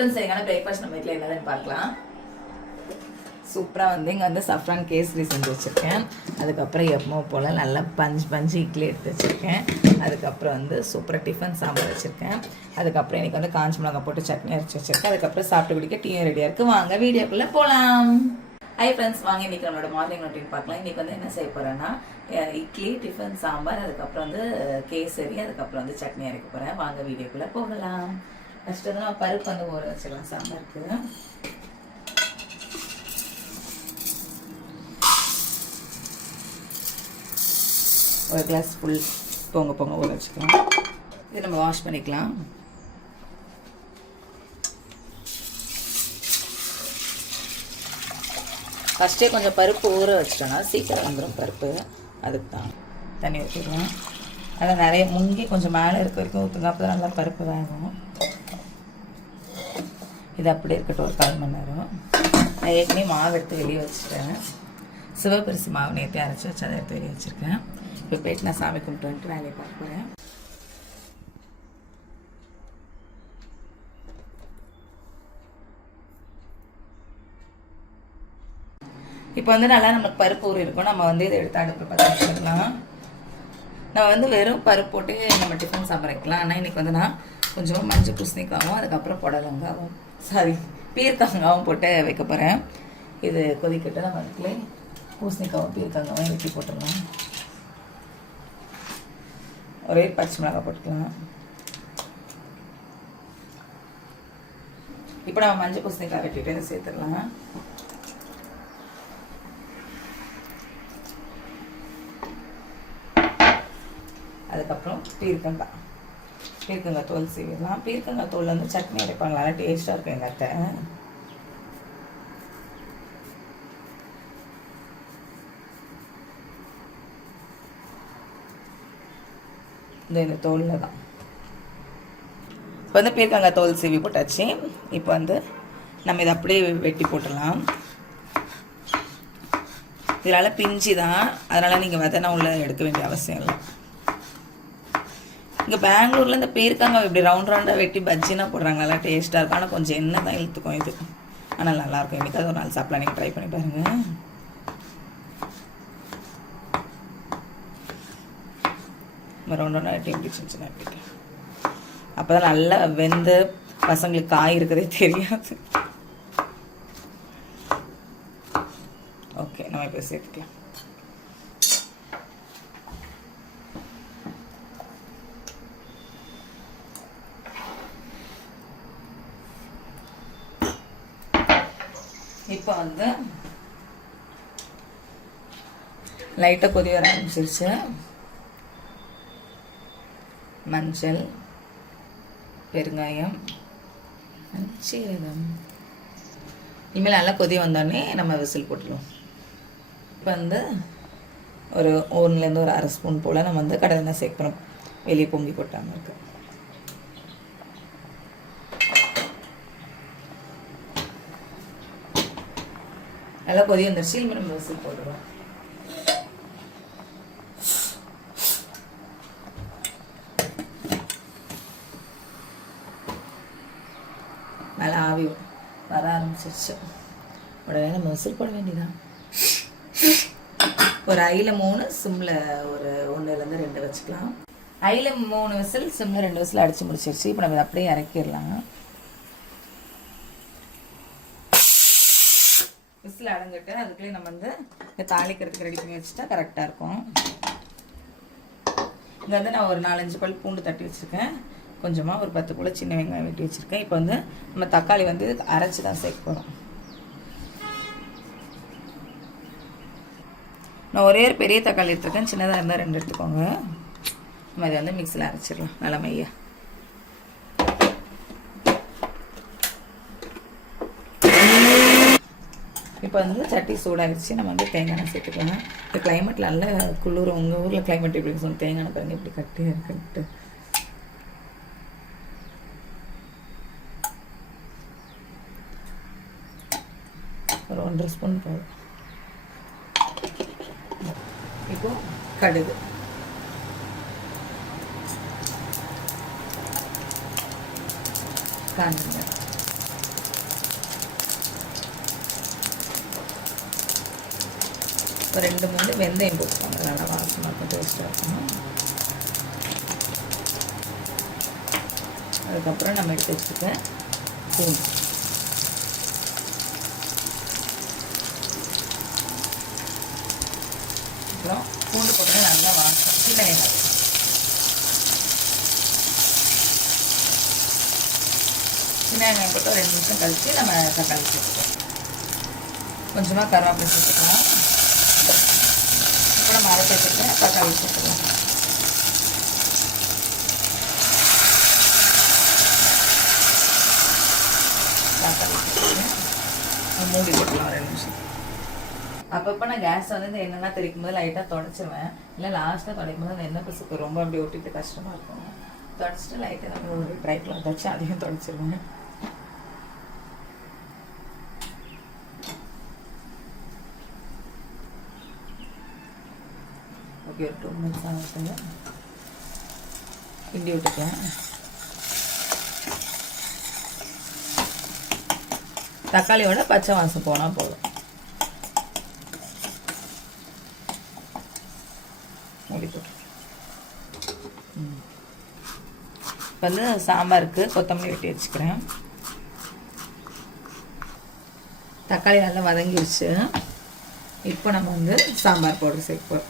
Friends, எங்கன்னா breakfast நம்ம வீட்டில் என்னதுன்னு பார்க்கலாம். சூப்பராக வந்து இங்கே வந்து சஃப்ரான் கேசரி செஞ்சு வச்சுருக்கேன். அதுக்கப்புறம் எப்பவும் போல் நல்லா பஞ்சு இட்லி எடுத்து வச்சுருக்கேன். அதுக்கப்புறம் வந்து சூப்பராக டிஃபன் சாம்பார் வச்சுருக்கேன். அதுக்கப்புறம் இன்றைக்கி வந்து காஞ்சி மிளகாய் போட்டு சட்னி அரைச்சி வச்சுருக்கேன். அதுக்கப்புறம் சாப்பிட்டு குடிக்க டீயும் ரெடியாக இருக்குது. வாங்க வீடியோக்குள்ளே போகலாம். ஹை ஃப்ரெண்ட்ஸ், வாங்க இன்றைக்கி நம்மளோட மார்னிங் ரொட்டீன் பார்க்கலாம். இன்றைக்கி வந்து என்ன செய்ய போகிறேன்னா, இட்லி, டிஃபன் சாம்பார், அதுக்கப்புறம் வந்து கேசரி, அதுக்கப்புறம் வந்து சட்னி அரைக்க போகிறேன். வாங்க வீடியோக்குள்ளே போகலாம். ஃபஸ்ட்டு வந்து நம்ம பருப்பு வந்து ஊற வச்சிடலாம் சாம்பாருக்கு. ஒரு கிளாஸ் ஃபுல் பொங்க ஊற வச்சுக்கலாம். இது நம்ம வாஷ் பண்ணிக்கலாம். ஃபஸ்ட்டே கொஞ்சம் பருப்பு ஊற வச்சிட்டோன்னா சீக்கிரம் வந்துடும் பருப்பு. அதுக்கு தான் தண்ணி ஊற்றிடுவோம். அதில் நிறைய முங்கி கொஞ்சம் மேலே இருக்க வரைக்கும் ஊற்றுங்க, அப்போ தான் நல்லா பருப்பு வேகும். இது அப்படியே இருக்கட்டும் ஒரு 1/4 மணி நேரம். நான் ஏற்கனவே மாவு எடுத்து வெளியே வச்சுட்டேன். சிவப்பரிசி மாவு நேற்று அரைச்சி வச்சு அதை எடுத்து வெளியே வச்சுருக்கேன். இப்போ போயிட்டு நான் சாமி கும்பிட்டு வந்துட்டு வேலையை பார்க்க போகிறேன். இப்போ வந்து நல்லா நமக்கு பருப்பு ஊறி இருக்கும். நம்ம வந்து இதை எடுத்து அடுப்பு பார்த்து வச்சுக்கலாம். நம்ம வந்து வெறும் பருப்பு போட்டு நம்ம டிஃபன் சாம்பார் வைக்கலாம். ஆனால் இன்றைக்கி வந்து நான் கொஞ்சம் மஞ்சள் பூசணிக்காவும் அதுக்கப்புறம் புடலங்காவும் பீர்க்கங்காவும் போட்டு வைக்க போகிறேன். இது கொதிக்கிட்டு நம்ம அதுக்குள்ளே பூசணிக்காவும் பீர்க்கங்காவும் வெட்டி போட்டுடலாம். ஒரே பச்சை மிளகாய் போட்டுக்கலாம். இப்போ நம்ம மஞ்சள் பூசணிக்காய் வெட்டிட்டு இதை சேர்த்துடலாம். அதுக்கப்புறம் பீர்க்கங்காய் தோல் சீவிடலாம். பீர்க்கங்காய் தோல் வந்து சட்னி அரைப்பாங்க, நல்லா டேஸ்ட்டாக இருக்கும் எங்கள் அத்தை. இந்த தோலில் தான் இப்போ வந்து பீர்க்கங்காய் தோல் சீவி போட்டாச்சு. இப்போ வந்து நம்ம இதை அப்படியே வெட்டி போட்டுடலாம். இதனால் பிஞ்சு தான், அதனால் நீங்கள் விதைனா உள்ள எடுக்க வேண்டிய அவசியம் இல்லை. இங்கே பெங்களூரில் இந்த பீர்க்கங்காய் இப்படி ரவுண்டாக வெட்டி பஜ்ஜினா போடுறாங்க, நல்லா டேஸ்ட்டாக இருக்கும். ஆனால் கொஞ்சம் எண்ணெய் தான் இழுத்துக்கும் இது. ஆனால் நல்லாயிருக்கும். என்றைக்காவது ஒரு நாள் சாப்பிடலாம், நீங்கள் ட்ரை பண்ணி பாருங்கள். ரவுண்டாக வெட்டி எப்படி சின்ன வெட்டிட்டேன். அப்போ தான் நல்லா வெந்து பசங்களுக்கு காய் இருக்கிறதே தெரியாது. ஓகே, நம்ம இப்போ சேர்த்துக்கலாம். இப்போ வந்து லைட்டாக கொதி வர ஆரம்பிச்சிருச்சு. மஞ்சள், பெருங்காயம், சீரகம். இனிமேல் நல்லா கொதி வந்தோடனே நம்ம விசில் போட்டுருவோம். இப்போ வந்து ஒரு 1லேருந்து ஒரு 1/2 ஸ்பூன் போல் நம்ம வந்து கடலெண்ணெய் சேர்க்கணும், வெளியே பொங்கி கொட்டாமல் இருக்கு. நல்லா கொதி வந்துருச்சு. இனிமேல் நம்ம விசில் போட்டுருவோம். நல்லா ஆவி வர ஆரம்பிச்சிருச்சு. உடனே நம்ம விசில் போட வேண்டியதான். ஒரு ஐயில் 3, சிம்மில் ஒரு 1லேருந்து 2 வச்சுக்கலாம். ஐயில் 3 விசில், சிம்மில் 2 விசில் அடித்து முடிச்சிருச்சு. இப்போ நம்ம அப்படியே இறக்கிடலாம். விசில் அடங்கிட்டு அதுக்குள்ளே நம்ம வந்து இந்த தாளிக்கிறதுக்கு ரெடி பண்ணி வச்சுட்டா கரெக்டாக இருக்கும். இங்கே வந்து நான் ஒரு 4-5 பல் பூண்டு தட்டி வச்சுருக்கேன். கொஞ்சமாக ஒரு 10 போல் சின்ன வெங்காயம் வெட்டி வச்சுருக்கேன். இப்போ வந்து நம்ம தக்காளி வந்து அரைச்சி தான் சேர்க்க போகிறோம். நான் ஒரே ஒரு பெரிய தக்காளி எடுத்துருக்கேன், சின்னதாக இருந்தால் 2 எடுத்துக்கோங்க. நம்ம இதை வந்து மிக்சியில் அரைச்சிடலாம் நல்லா மையா. இப்போ வந்து சட்டி சூடாகிடுச்சு. நம்ம வந்து தேங்காய் சேர்த்துக்கலாம். இந்த கிளைமேட் நல்ல குளிர். உங்கள் ஊரில் கிளைமேட் எப்படி சொல்லணும், தேங்காய் பாருங்க இப்படி கட்டியாக இருக்குன்ட்டு. ஒரு 1.5 ஸ்பூன் போதும். இப்போ கடுகு, காஞ்ச ஒரு 2-3 வெந்தயம் போட்டுக்கோங்க, நல்லா வாசமாக இருக்கும், டேஸ்ட்டாக இருக்கும். அதுக்கப்புறம் நம்ம எடுத்து வச்சுருக்க பூண்டு, அப்புறம் பூண்டு போட்டு நல்லா வாசம். சின்ன வெங்காயம், சின்ன வெங்காயம் போட்டு ஒரு 2 நிமிஷம் கழித்து நம்ம தக்காளி சேர்த்துக்கலாம். கொஞ்சமாக கருவேப்பிலை சேர்த்துக்கலாம். இப்போ நம்ம அரைச்சி வச்சுட்டு தக்காளி சேர்த்துக்கலாம். தக்காளி சேர்த்துட்டு மூடி போட்டுக்கலாம் 2 நிமிஷம். அப்பப்போ நான் கேஸ் வந்து இந்த எண்ணெய்லாம் தெளிக்கும் போது லைட்டாக தொடச்சிருவேன். இல்லை லாஸ்ட்டாக துடைக்கும் போது அந்த எண்ணெய் பிசுக்கு ரொம்ப அப்படி ஒட்டிட்டு கஷ்டமாக இருக்கும். தொடச்சிட்டு லைட்டாக நம்ம ஒரு ட்ரை கிளாத் வச்சு அதையும் தொடச்சிருவேன். ஓகே, ஒரு 2 மினிட்ஸ் ஆகுதுங்க. கிண்டி விட்டுக்கேன். தக்காளியோட பச்சை வாசம் போனால் போதும். மூடி போட்டு இப்போ வந்து சாம்பாருக்கு கொத்தமல்லி வெட்டி வச்சுக்கிறேன். தக்காளி நல்லா வதங்கிடுச்சு. இப்போ நம்ம வந்து சாம்பார் பவுடர் சேர்ப்போம்.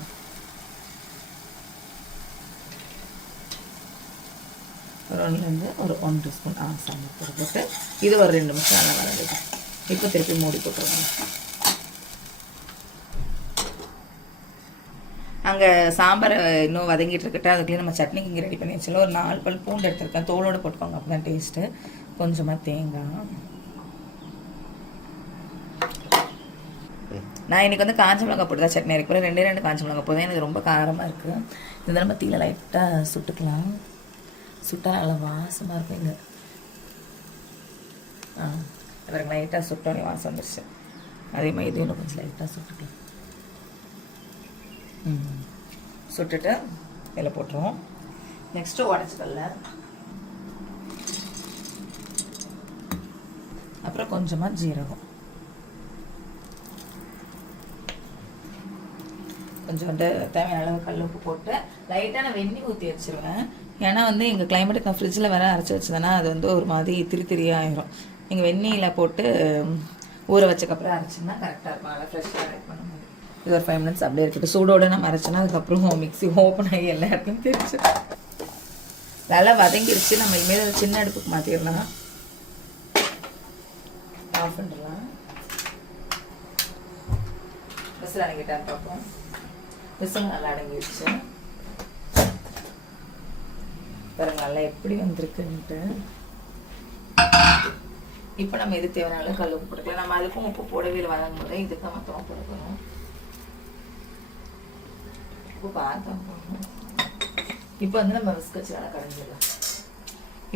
ஒரு 1 ஒரு 1 டீஸ்பூன் சாம்பார் பவுடர் போட்டு இது ஒரு 2 நிமிஷம் நல்லா வதங்கிடும். இப்போ திருப்பி மூடி போட்டுருவாங்க. அங்கே சாம்பாரை இன்னும் வதங்கிட்டு இருக்கட்டும். அதுக்குள்ளே நம்ம சட்னிக்கு இங்கே ரெடி பண்ணி வச்சுல ஒரு 4 பல் பூண்டு எடுத்துருக்கேன். தோலோடு போட்டுக்கோங்க, அப்போ தான் டேஸ்ட்டு. கொஞ்சமாக தேங்காய். நான் இன்றைக்கி வந்து காஞ்ச மிளகா போட்டு தான் சட்னி அரைக்கிறேன். 2 காஞ்ச மிளகா போதும். எனக்கு ரொம்ப காரமாக இருக்குது. இந்த நம்ம தீயில லைட்டாக சுட்டுக்கலாம். சுட்டால் நல்லா வாசமாக இருக்கும். இங்கே எனக்கு லைட்டாக சுட்டோன்னே வாசம் வந்துடுச்சு. அதே மாதிரி இது இன்னும் கொஞ்சம் லைட்டாக சுட்டுக்கலாம். சுட்டுட்டு இதில் போட்டுருவோம். நெக்ஸ்ட்டு உடச்சிக்கல்ல, அப்புறம் கொஞ்சமாக ஜீரகம், கொஞ்சோண்டு தேவையான அளவு கல் உப்பு போட்டு லைட்டாக நான் வெந்நி ஊற்றி வச்சுருவேன். ஏன்னா வந்து எங்கள் கிளைமேட்டுக்கு நான் ஃப்ரிட்ஜில் வேறு அரைச்சி வச்சதுன்னா அது வந்து ஒரு மாதிரி திரியாயிரும். நீங்கள் வெந்நியில் போட்டு ஊற வச்சக்கப்புறம் அரைச்சிங்கன்னா கரெக்டாக இருக்கும். நல்லா ஃப்ரெஷ்ஷாக அரைக் பண்ண முடியும். இது ஒரு 5 மினிட்ஸ் அப்படியே இருக்கட்டும். சூடோடு நம்ம அரைச்சோன்னா அதுக்கப்புறம் மிக்ஸி ஓப்பன் ஆகி எல்லா இடத்துலையும் தெரிச்சு நல்லா வதங்கிடுச்சு. நம்ம இனிமேல் சின்ன அடுப்புக்கு மாற்றிடலாம். ஆஃப் பண்ணிடலாம். விசில் அடங்கிட்டான்னு பார்ப்போம். விசில் நல்லா அடங்கிடுச்சு. பாருங்க நல்லா எப்படி வந்திருக்குன்ட்டு. இப்போ நம்ம இது தேவையான கல் உப்பு போட்டுக்கலாம். நம்ம அதுக்கும் உப்பு போடவே இல்லை வதங்கும் போது. இதுக்கு தான் மொத்தமாக போட்டுக்கணும். உப்பு பார்த்தோம். இப்போ வந்து நம்ம விஸ்க் வச்சு நல்லா கடைஞ்சிடலாம்.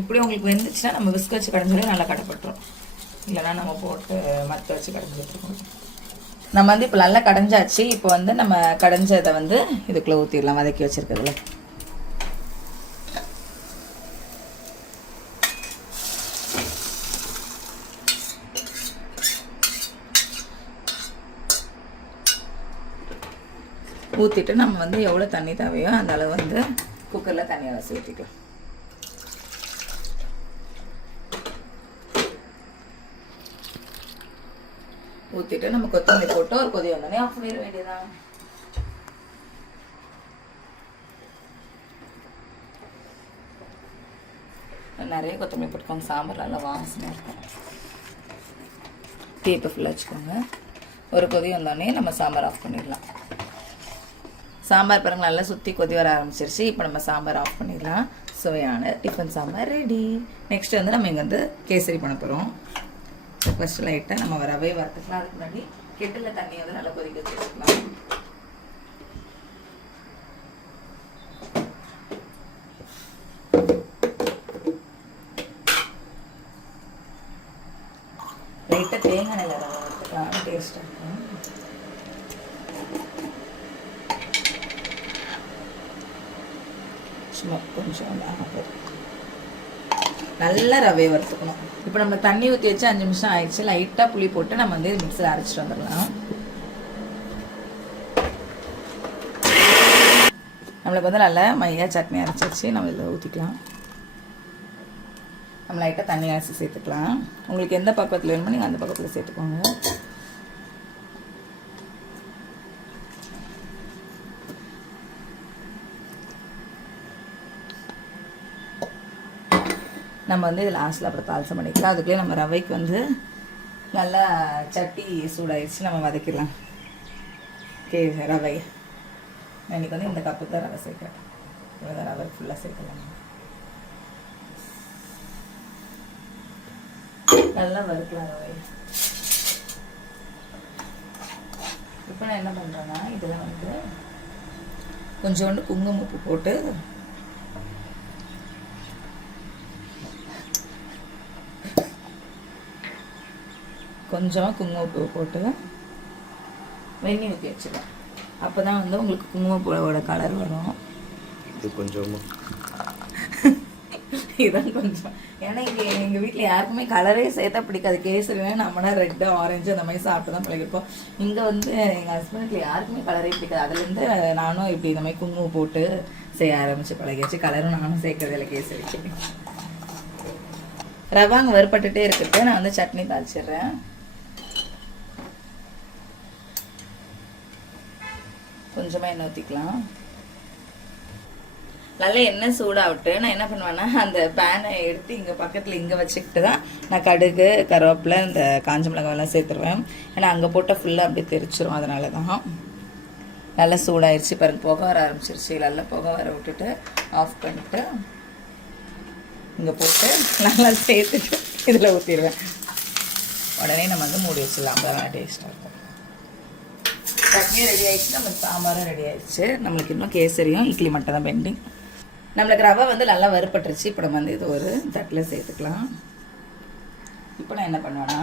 இப்படி உங்களுக்கு வெந்துச்சுன்னா நம்ம விஸ்க் வச்சு கடைஞ்சாலே நல்லா கடைப்பட்டுரும். இல்லைனா நம்ம போட்டு மற்ற வச்சு கடைஞ்சிட்ருக்கோம். நம்ம வந்து இப்போ நல்லா கடைஞ்சாச்சு. இப்போ வந்து நம்ம கடைஞ்சதை வந்து இதுக்குள்ளே ஊற்றிடலாம். வதக்கி வச்சுருக்கிறதுல ஊற்றிட்டு நம்ம வந்து எவ்வளோ தண்ணி தேவையோ அந்த அளவு வந்து குக்கரில் தண்ணி அலசி ஊற்றிக்கலாம். ஊற்றிட்டு நம்ம கொத்தமல்லி போட்டு ஒரு கொதி வந்தோடனே ஆஃப் பண்ணிட வேண்டியதான். நிறைய கொத்தமல்லி போட்டுக்கோங்க. சாம்பார் நல்லா வாசமாக இருக்கும். தீப்பை ஃபுல்லாக வச்சுக்கோங்க. ஒரு கொதி வந்தோடனே நம்ம சாம்பார் ஆஃப் பண்ணிடலாம். சாம்பார் பாருங்கள் நல்லா சுற்றி கொதி வர ஆரம்பிச்சிருச்சு. இப்போ நம்ம சாம்பார் ஆஃப் பண்ணிடலாம். சுவையான டிஃபன் சாம்பார் ரெடி. நெக்ஸ்ட் வந்து நம்ம இங்கே வந்து கேசரி பண்ண போகிறோம். ஃபஸ்ட்டு லைட்டாக நம்ம ரவை வறுத்துக்கலாம். அதுக்கு முன்னாடி கெட்டில் தண்ணி வந்து நல்லா கொதிக்க வச்சுக்கலாம். லைட்டாக தேங்காய் எண்ணெய் ரவை வறுத்துக்கலாம். டேஸ்ட்டாக இருக்கும். சும்மா கொஞ்சம் நல்லா ரவையை வறுத்துக்கணும். இப்போ நம்ம தண்ணி ஊற்றி வச்சு 5 நிமிஷம் ஆயிடுச்சு. லைட்டாக புளி போட்டு நம்ம வந்து மிக்ஸில் அரைச்சிட்டு வந்துடலாம். நம்மளுக்கு வந்து நல்லா மையாக சட்னி அரைச்சி நம்ம இதில் ஊற்றிக்கலாம். நம்ம லைட்டாக தண்ணி அரைச்சி சேர்த்துக்கலாம். உங்களுக்கு எந்த பக்கத்தில் வேணுமோ நீங்கள் அந்த பக்கத்தில் சேர்த்துக்கோங்க. நம்ம வந்து இது லாஸ்ட்டில் அப்புறம் தால்சம் பண்ணிக்கலாம். அதுக்குள்ளே நம்ம ரவைக்கு வந்து நல்லா சட்டி சூடாயிடுச்சு, நம்ம வதக்கிடலாம். ரவை இன்றைக்கி வந்து இந்த கப்பு தான் ரவை சேர்க்குறேன். இவ்வளோ ரவை ஃபுல்லாக சேர்க்கலாம். நல்லா வறுக்கலாம் ரவை. இப்போ நான் என்ன பண்ணுறேன்னா இதில் வந்து கொஞ்சோண்டு குங்குமப்பூ போட்டு கொஞ்சமாக குங்குமப்பூ போட்டு வெந்நீர் ஊற்றி வச்சுருவேன். அப்போ தான் வந்து உங்களுக்கு குங்குமப்பூவோட கலர் வரும். இது கொஞ்சம் இதுதான் கொஞ்சம். ஏன்னா இங்கே எங்கள் வீட்டில் யாருக்குமே கலரே சேர்த்தா பிடிக்காது. கேசரினா நம்மனா ரெட்டு ஆரஞ்சு அந்த மாதிரி சாப்பிட்டு தான் பழகிருப்போம். இங்கே வந்து எங்கள் ஹஸ்பண்டுக்கு யாருக்குமே கலரே பிடிக்காது. அதுலேருந்து நானும் இப்படி இந்த மாதிரி குங்குமம் போட்டு செய்ய ஆரம்பித்து பழகிடுச்சு. கலரும் நானும் சேர்க்கறது இல்லை கேசரிக்கு. ரவாங்க வறுபட்டுட்டே இருக்குது. நான் வந்து சட்னி தாளிச்சிடுறேன். கொஞ்சமாக எண்ணெய் ஊற்றிக்கலாம். நல்லா எண்ணெய் சூடாகவிட்டு நான் என்ன பண்ணுவேன்னா அந்த பேனை எடுத்து இங்கே பக்கத்தில் இங்கே வச்சுக்கிட்டு தான் நான் கடுகு கருவேப்பிலை இந்த காஞ்ச மிளகாயெல்லாம் சேர்த்துருவேன். ஏன்னா அங்கே போட்டால் ஃபுல்லாக அப்படியே தெரிச்சிரும். அதனால தான் நல்லா சூடாயிருச்சு. பாருங்க புகை வர ஆரம்பிச்சிருச்சு. நல்லா புகை வர விட்டுட்டு ஆஃப் பண்ணிவிட்டு இங்கே போட்டு நல்லா சேர்த்துட்டு இதில் ஊற்றிடுவேன். உடனே நம்ம வந்து மூடி வச்சிடலாம். அப்போ தான் டேஸ்ட்டாக இருக்கும். சட்னியும் ரெடி ஆகிடுச்சு, நம்மளுக்கு சாம்பாரும் ரெடி ஆகிடுச்சு. நம்மளுக்கு இன்னும் கேசரியும் இட்லி மட்டும் தான் பெண்டிங். நம்மளுக்கு ரவை வந்து நல்லா வறுப்பட்டுருச்சு. இப்போ நம்ம வந்து இது ஒரு தட்டில் சேர்த்துக்கலாம். இப்போ நான் என்ன பண்ணுவேன்னா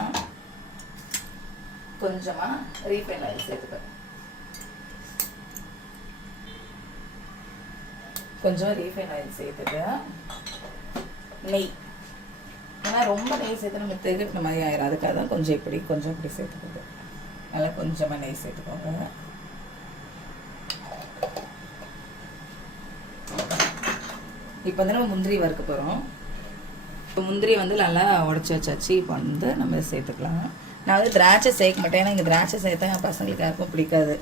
கொஞ்சமாக ரீஃபைண்ட் ஆயில் சேர்த்துப்பேன். கொஞ்சம் ரீஃபைண்ட் ஆயில் சேர்த்துட்டு நெய். ஏன்னா ரொம்ப நெய் சேர்த்து நம்ம திகட்டின மாதிரி ஆயிரும். அதுக்காக தான் கொஞ்சம் இப்படி சேர்த்துக்கிறது. நல்லா கொஞ்சமாக நெய் சேர்த்துக்கோங்க. இப்போ வந்து நம்ம முந்திரி வறுக்க போகிறோம். இப்போ முந்திரி வந்து நல்லா உடச்சி வச்சாச்சு. இப்போ வந்து நம்ம சேர்த்துக்கலாம். நான் வந்து திராட்சை சேர்க்க மாட்டேன். ஏன்னா இங்கே திராட்சை சேர்த்தா என் பசங்களுக்கு யாருக்கும் பிடிக்காது.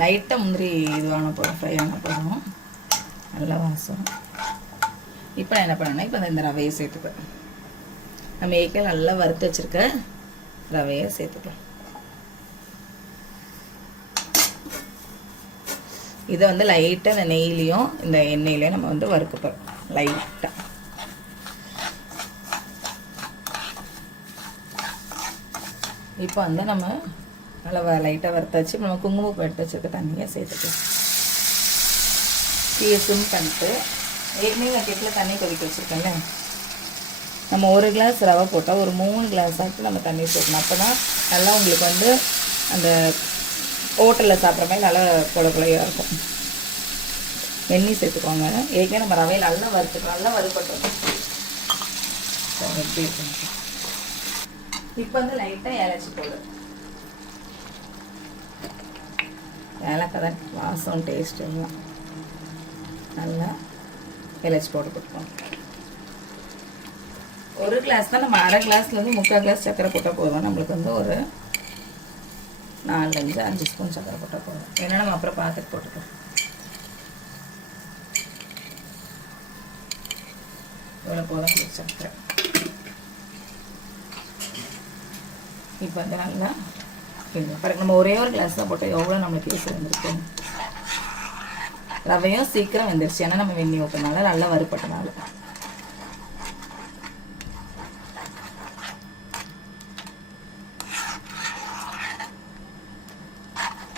லைட்டாக முந்திரி இதுவான போகிறோம், ஃப்ரை ஆன போகிறோம். நல்லா வாசம். இப்போ நான் என்ன பண்ணேன்னா இப்போ இந்த ரவையை சேர்த்துப்பேன். நம்ம ஏற்கனவே நல்லா வறுத்து வச்சுருக்க ரவையை சேர்த்துக்கலாம். இதை வந்து லைட்டாக இந்த நெய்லேயும் இந்த எண்ணெயிலையும் நம்ம வந்து வறுக்கப்போம் லைட்டாக. இப்போ வந்து நம்ம நல்லா லைட்டாக வறுத்தாச்சு. இப்போ நம்ம குங்குமப்பூ எடுத்து வச்சுருக்க தண்ணியை சேர்த்துக்கலாம். தீயை சிம் பண்ணிட்டு ஏற்கனவே நான் கெட்டில் தண்ணி கொதிக்க வச்சுருக்கேன்ல, நம்ம ஒரு கிளாஸ் ரவை போட்டால் ஒரு 3 கிளாஸ் ஆகிட்டு நம்ம தண்ணி சேர்க்கணும். அப்போ தான் நல்லா உங்களுக்கு வந்து அந்த ஹோட்டலில் சாப்பிட்ற மாதிரி நல்லா கொலையாக இருக்கும். வெந்நீர் சேர்த்துக்கோங்க. ஏற்கனவே நம்ம ரவையை நல்லா வறுத்துக்கலாம். நல்லா வறுப்பட்டோம். எப்படி இருக்கும். இப்போ வந்து லைட்டாக ஏலச்சி போடு. ஏலக்காய் தான் வாசம் டேஸ்ட் எல்லாம். நல்லா ஏலச்சி போட்டு போட்டுக்கோங்க. ஒரு கிளாஸ் தான். நம்ம அரை கிளாஸ்லேருந்து 3/4 கிளாஸ் சர்க்கரை போட்டால் போதும். நம்மளுக்கு வந்து ஒரு 4-5 ஸ்பூன் சர்க்கரை போட்டால் போதும். ஏன்னா நம்ம அப்புறம் பார்த்துட்டு போட்டுக்கலாம். இவ்வளோ போதும் சர்க்கரை. இப்போ வந்து நல்லா பாருங்க, நம்ம ஒரே ஒரு கிளாஸ் தான் போட்டால் எவ்வளோ நம்மளுக்கு கேஸ் வந்துருக்கும். ரவையும் சீக்கிரம் வெந்துருச்சு. ஏன்னா நம்ம வெந்நீர் ஊற்றினால நல்லா வறுப்பட்டனால.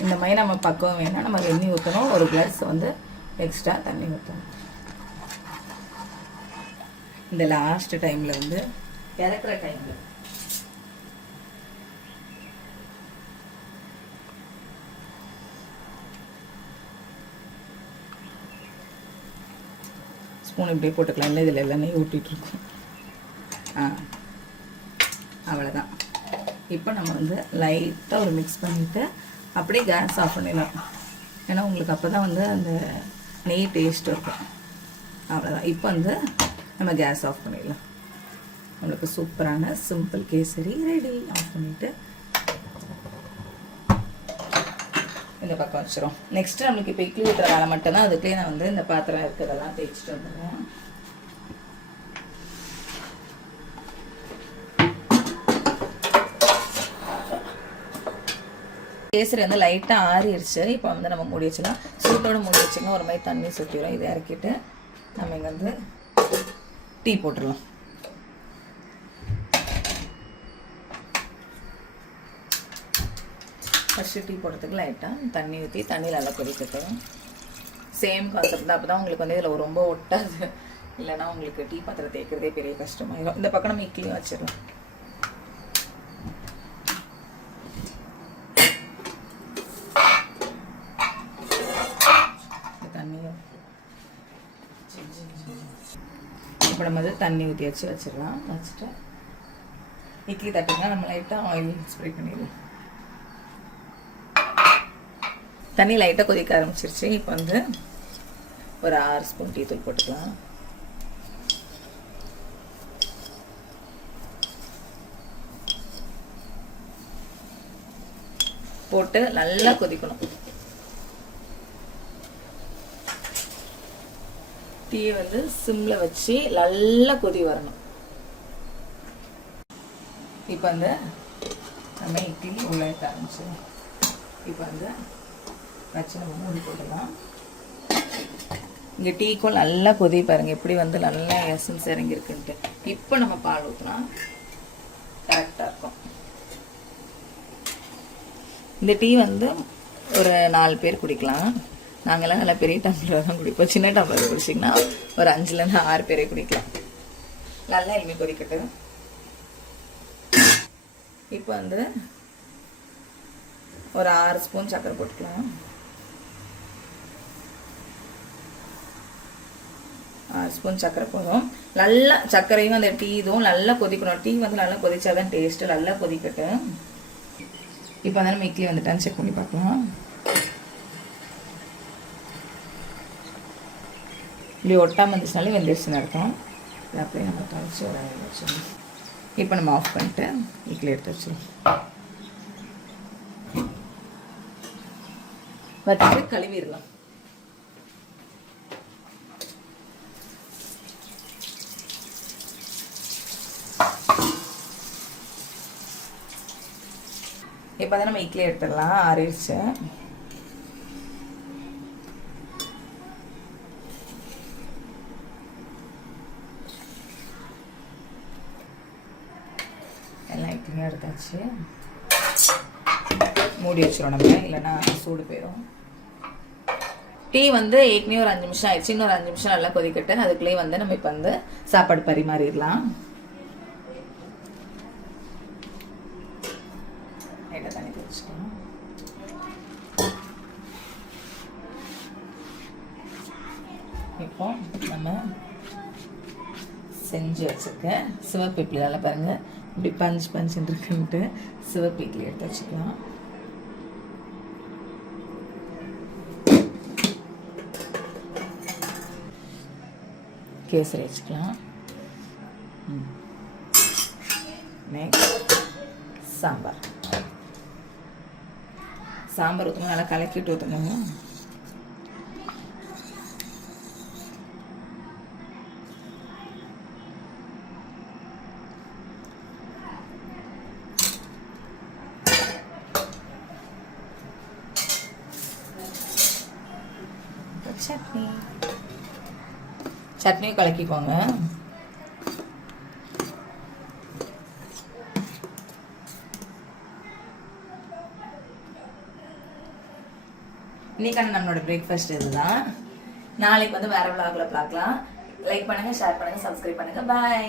இந்த மாதிரி நம்ம பக்குவம் வேணால் நம்ம வெந்நீர் ஊற்றணும். ஒரு கிளாஸ் வந்து எக்ஸ்ட்ரா தண்ணி ஊற்றணும். இந்த லாஸ்ட் டைமில் வந்து இறக்குற டைமில் ஸ்பூன் இப்படியே போட்டுக்கலாம். இல்லை இதில் எல்லாம் நெய் ஊட்டிகிட்ருக்கோம். அவ்வளோதான். இப்போ நம்ம வந்து லைட்டாக ஒரு மிக்ஸ் பண்ணிவிட்டு அப்படியே கேஸ் ஆஃப் பண்ணிடலாம். ஏன்னா உங்களுக்கு அப்போ தான் வந்து அந்த நெய் டேஸ்ட் இருக்கும். அவ்வளோதான். இப்போ வந்து நம்ம கேஸ் ஆஃப் பண்ணிடலாம். நம்மளுக்கு சூப்பரான சிம்பிள் கேசரி ரெடி. ஆஃப் பண்ணிவிட்டு இந்த பக்கம் வச்சிரும். நெக்ஸ்ட்டு நம்மளுக்கு இப்போ இட்லி ஊற்றுற வேலை மட்டும்தான். அதுக்குள்ளேயே நான் வந்து இந்த பாத்திரம் இருக்கிறதெல்லாம் தேய்ச்சிட்டு வந்துடுவேன். கேசரி வந்து லைட்டாக ஆறிடுச்சு. இப்போ வந்து நம்ம மூடி வச்சுக்கலாம். சூட்டோடு மூடி வச்சிங்கன்னா ஒரு மாதிரி தண்ணி சுற்றிடும். இதை இறக்கிட்டு நம்ம இங்கே வந்து டீ போட்டுடலாம். ஃபஸ்ட்டு டீ போடுறதுக்கு லைட்டாக தண்ணி ஊற்றி தண்ணியில் நல்லா கொதிக்கட்டும். சேம் கான்செப்ட் தான். அப்போ தான் உங்களுக்கு வந்து இதில் ரொம்ப ஒட்டாது. இல்லைன்னா உங்களுக்கு டீ பாத்திரம் தேய்க்கிறதே பெரிய கஷ்டமாயிடும். இந்த பக்கம் நம்ம இட்லியும் வச்சிடலாம். இப்போ நம்ம வந்து தண்ணி ஊற்றி வச்சிடலாம். வச்சுட்டு இட்லி தட்டுங்க நம்ம லைட்டாக ஆயில் ஸ்ப்ரே பண்ணிடலாம். தண்ணி லைட்டாக கொதிக்க ஆரம்பிச்சிருச்சு. இப்போ வந்து ஒரு 6 ஸ்பூன் டீ தூள் போட்டுக்கலாம். போட்டு நல்லா கொதிக்கணும். டீயை வந்து சிம்மில் வச்சு நல்லா கொதி வரணும். இப்போ வந்து நம்ம இட்லி உள்ள வைக்க ஆரம்பிச்சிடும். இப்போ வந்து வச்சு நம்ம மூடி போட்டுடலாம். இங்கே டீக்கும் நல்லா கொதி பாருங்கள் எப்படி வந்து நல்லா எசன்ஸ் இறங்கியிருக்குன்ட்டு. இப்போ நம்ம பால் ஊற்றினா கரெக்டாக இருக்கும். இந்த டீ வந்து ஒரு 4 பேர் குடிக்கலாம். நாங்கள்லாம் நல்லா பெரிய டம்ளர் தான் குடிப்போம். சின்ன டம்ளர் குடிச்சிங்கன்னா ஒரு 5லேருந்து 6 பேரே குடிக்கலாம். நல்லா எலுமி கொதிக்கட்டு. இப்போ வந்து ஒரு 6 ஸ்பூன் சர்க்கரை போட்டுக்கலாம். 6 ஸ்பூன் சர்க்கரை போதும். நல்லா சர்க்கரையும் அந்த டீ இதுவும் நல்லா கொதிக்கணும். டீ வந்து நல்லா கொதிச்சாதான் டேஸ்ட்டு. நல்லா கொதிக்கட்டு. இப்போ வந்து நம்ம இட்லி வந்துட்டான்னு செக் பண்ணி பார்க்கலாம். இப்படி ஒட்டாமல் இருந்துச்சுனாலே வெந்துருச்சுன்னு இருக்கும். இதை அப்படியே நம்ம தொலைச்சி ஒரு வச்சிடணும். இப்போ நம்ம ஆஃப் பண்ணிட்டு இட்லி எடுத்து வச்சிடலாம். வச்சுட்டு கழுவிடலாம். இப்போ தான் நம்ம இட்லி எடுத்துடலாம். ஆறிடுச்சு. எல்லாம் இட்லியும் எடுத்தாச்சு. மூடி வச்சிடும் நம்ம, இல்லைன்னா சூடு போயிடும். டீ வந்து ஏற்கனவே ஒரு 5 நிமிஷம் ஆயிடுச்சு. இன்னொரு 5 நிமிஷம் நல்லா கொதிக்கட்டு. அதுக்குள்ளேயே வந்து நம்ம இப்போ வந்து சாப்பாடு பரிமாறிடலாம். தண்ணி தெளிச்சுக்கலாம். இப்போ நம்ம செஞ்சு வச்சுருக்கேன் சிவப்பு இட்லியால் பாருங்கள் இப்படி பஞ்சுன்னு இருக்குன்ட்டு சிவப்பு இட்லி எடுத்து வச்சுக்கலாம். கேசரி வச்சுக்கலாம். நெக்ஸ்ட் சாம்பார். சாம்பார் ஊற்றணும், நல்லா கலக்கிட்டு ஊற்றணுங்க. சட்னி சட்னியும் கலக்கிக்கோங்க. இன்னைக்கான நம்மளோட பிரேக்ஃபாஸ்ட் இதுதான். நாளைக்கு வந்து வேற vlogல பார்க்கலாம். லைக் பண்ணுங்க, ஷேர் பண்ணுங்க, சப்ஸ்கிரைப் பண்ணுங்க. பாய்.